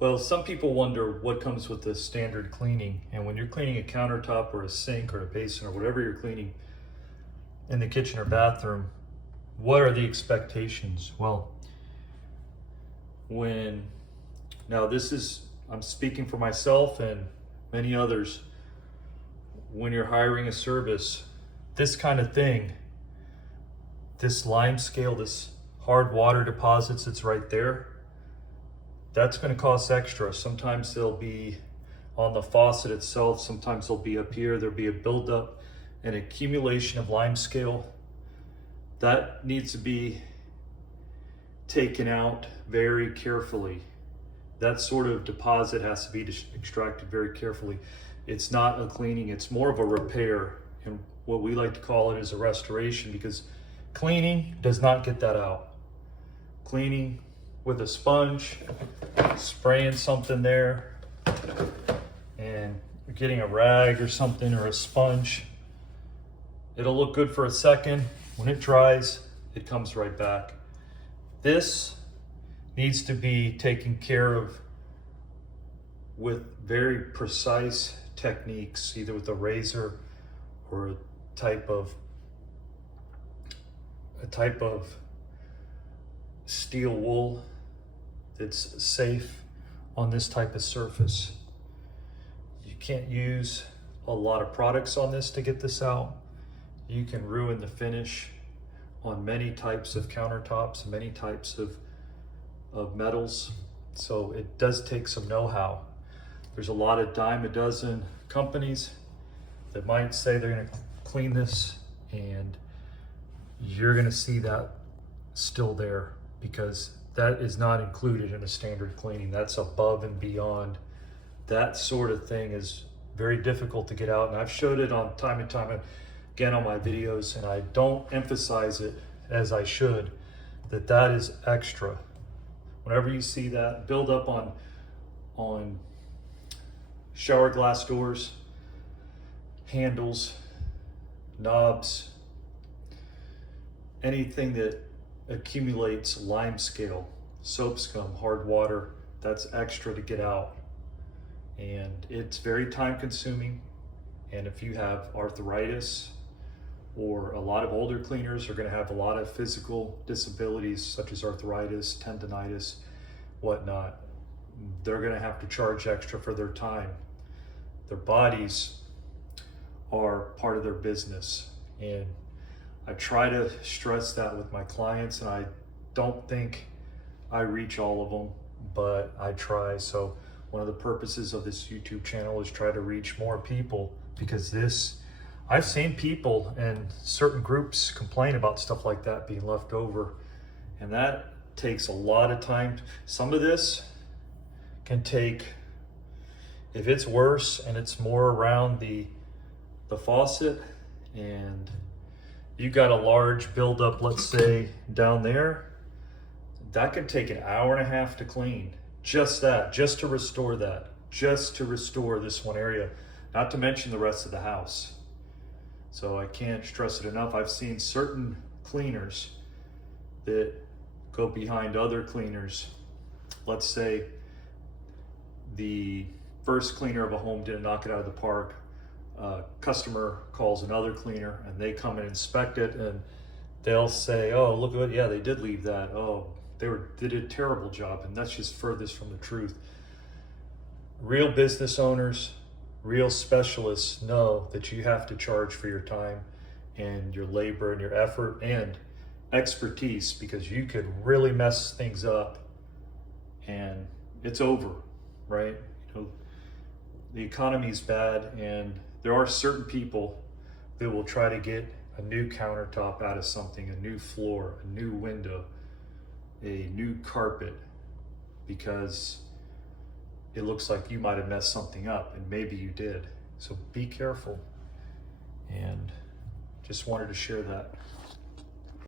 Well, some people wonder what comes with the standard cleaning. And when you're cleaning a countertop or a sink or a basin or whatever you're cleaning in the kitchen or bathroom, what are the expectations? Well, now this is, I'm speaking for myself and many others, when you're hiring a service, this kind of thing, this limescale, this hard water deposits, it's right there. That's going to cost extra. Sometimes they'll be on the faucet itself. Sometimes they'll be up here. There'll be a buildup, an accumulation of limescale. That needs to be taken out very carefully. That sort of deposit has to be extracted very carefully. It's not a cleaning, it's more of a repair. And what we like to call it is a restoration, because cleaning does not get that out. Cleaning with a sponge, spraying something there, and getting a rag or something or a sponge, it'll look good for a second. When it dries, it comes right back. This needs to be taken care of with very precise techniques, either with a razor or a type of steel wool that's safe on this type of surface. You can't use a lot of products on this to get this out. You can ruin the finish on many types of countertops, many types of metals. So it does take some know-how. There's a lot of dime a dozen companies that might say they're going to clean this, and you're going to see that still there, because that is not included in a standard cleaning. That's above and beyond. That sort of thing is very difficult to get out, and I've showed it on time and time again on my videos, and I don't emphasize it as I should, that is extra. Whenever you see that build up on shower glass doors, handles, knobs, anything that accumulates limescale, soap scum, hard water, that's extra to get out. And it's very time consuming. And if you have arthritis, or a lot of older cleaners are going to have a lot of physical disabilities such as arthritis, tendonitis, whatnot, they're going to have to charge extra for their time. Their bodies are part of their business. And I try to stress that with my clients, and I don't think I reach all of them, but I try. So one of the purposes of this YouTube channel is try to reach more people, because I've seen people in certain groups complain about stuff like that being left over, and that takes a lot of time. Some of this can take, if it's worse and it's more around the faucet and you got a large buildup, let's say down there, that could take an hour and a half to clean. Just to restore this one area, not to mention the rest of the house. So I can't stress it enough. I've seen certain cleaners that go behind other cleaners. Let's say the first cleaner of a home didn't knock it out of the park. Customer calls another cleaner and they come and inspect it, and they'll say, oh, look at it, yeah, they did leave that. Oh, they did a terrible job. And that's just furthest from the truth. Real business owners, real specialists know that you have to charge for your time and your labor and your effort and expertise, because you could really mess things up and it's over, right? The economy is bad, and there are certain people that will try to get a new countertop out of something, a new floor, a new window, a new carpet, because it looks like you might have messed something up, and maybe you did. So be careful, and just wanted to share that.